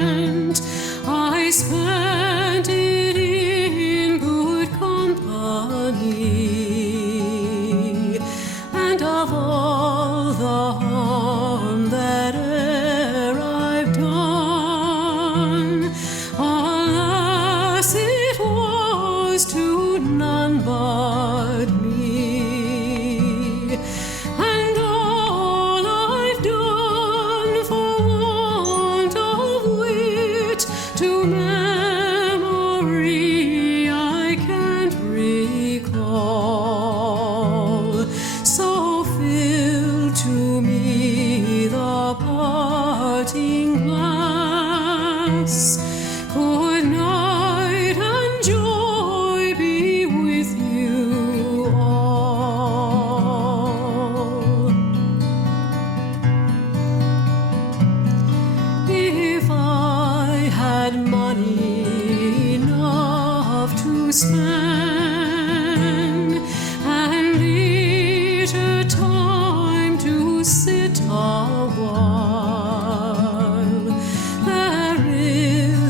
spent, I spent it in good company, and of all the harm that e'er I've done, alas, it was to none but me, and all I've done for want of wit to memory I can't recall. So fill to me the parting glass. Good night and joy be with you all. If I had money enough to spend, and leisure time to sit a while, there is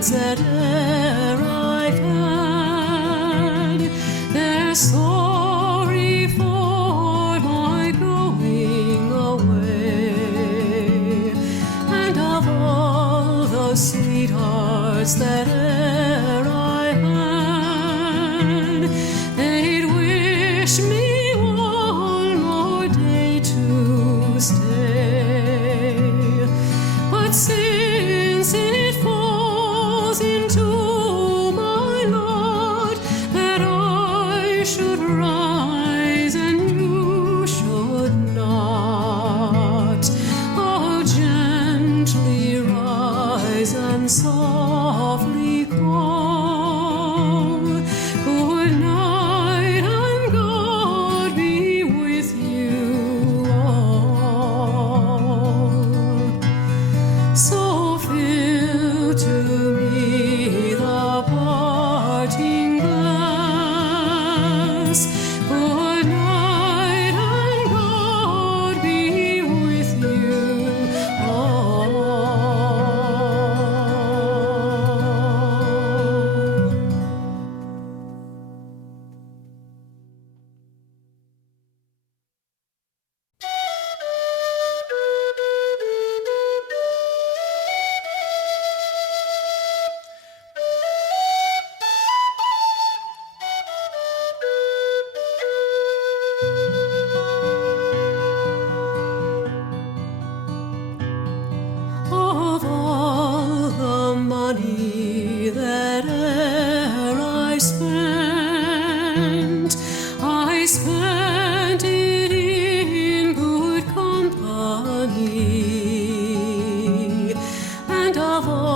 sweethearts that e'er I've had, they're sorry for my going away. And of all those sweethearts that e'er I had, they'd wish me one more day to stay. But since it falls into my lot that I should rise and you should not, oh, gently rise and softly call. Good night and God be with you all. So fill to me the parting glass. Good night and God be with you all. Of all the money that e'er I spent it in good company. And of all